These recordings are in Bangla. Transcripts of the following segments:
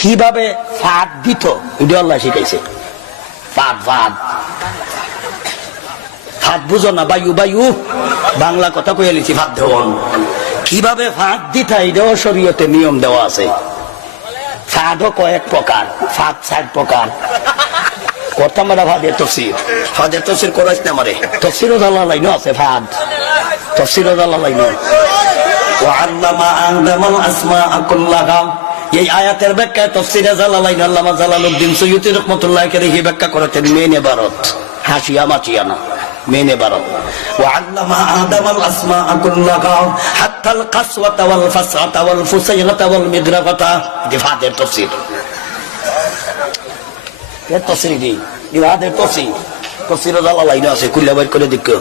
কিভাবে ফাঁদ দিত এটা আল্লাহ শিখাইছে। ফাঁদ ফাঁদ ফাঁদ বুঝো না, বায়ু বায়ু বাংলা কথা কয়ে লিখি ফাঁদ দেওয়ান। কিভাবে ফাঁদ দিতা এটাও শরীয়তে নিয়ম দেওয়া আছে। ফাঁদও কয়েক প্রকার, ফাঁদ 4 প্রকার। কথা মারা ফাঁদের তফসির, ফাঁদের তফসির করাইস না আমারে। তফসিরও জানা লাইনও আছে, ফাঁদ তফসিরও জানা লাইনও। ওয়াল্লামা আনদামাল আসমাআ কুল্লাহা, এই আয়াতের ব্যাখ্যায় তাফসীরে জালালাইন আল্লামা জালালউদ্দিন সুয়ুতী রাহমাতুল্লাহ আলাইহি ব্যাখ্যা করেছেন মেন ইবারত, হাসিয়া মাচিয়া না, মেন ইবারত। ওয়াল্লামা আদামাল আসমাআ কুল্লাহা হাত্তাল কাসওয়াতা ওয়াল ফাসআতা ওয়াল ফুসাইলাতা ওয়াল মিদরাকাতা। ফাদের তাফসীর, এর তাফসীর কি ফাদের তাফসীর? তাফসীরে জালালাইন আছে, খুলে বের করে দেখো।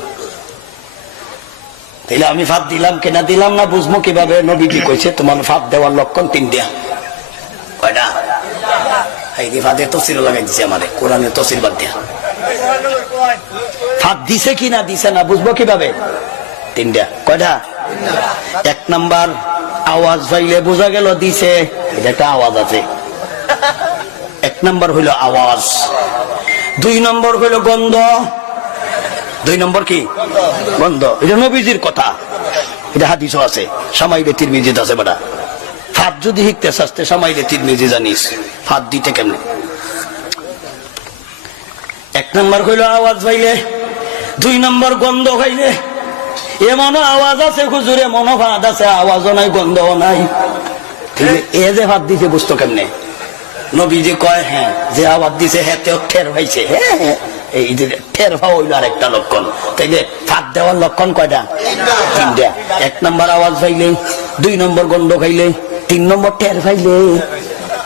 তাইলে আমি ফাঁদ দিলাম কিনা দিলাম না বুঝবো কিভাবে? নবীজি কইছে তোমার ফাঁদ দেওয়ার লক্ষণ 3টা। কয়টা? এই যে ফাঁদের তফসির লাগাই দিছে আমাদের, কোরআনের তফসির বাদ দিয়া। ফাঁদ দিছে কিনা দিছে না বুঝবো কিভাবে? 3টা। কয়টা? 1 নাম্বার আওয়াজ পাইলে বোঝা গেল দিছে, এটা একটা আওয়াজ আছে। 1 নাম্বার হইল আওয়াজ। 2 নম্বর হইল গন্ধ। 2 নম্বর কি? গন্ধ। এটা নবীজির কথা, এটা হাদিসও আছে, সামাইলে তিরমিজিতে আছে। বেটা ফাঁদ যদি শিখতে চাস্তে সামাইলে তিরমিজি জানিস ফাঁদ দিতে কেমনে। 1 নম্বর হইল আওয়াজ পাইলে। 2 নম্বর গন্ধ পাইলে। এমনও আওয়াজ আছে হুজুর, এমনও ফাঁদ আছে আওয়াজও নাই গন্ধও নাই। এ যে ফাঁদ দিছে বুঝতো কেমনে? নবীজি কয় হ্যাঁ যে আওয়াজ দিছে হ্যাঁ ঠের হয়েছে। হ্যাঁ এই যে ঠের হওয়া হইল আরেকটা লক্ষণ। তাইলে ফাঁদ দেওয়ার লক্ষণ কয়টা? 3টা। 1 নম্বর আওয়াজ পাইলে, 2 নম্বর গন্ধ খাইলে, 3 নম্বর ঠের পাইলে।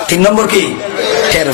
3 নম্বর কি? ঠের।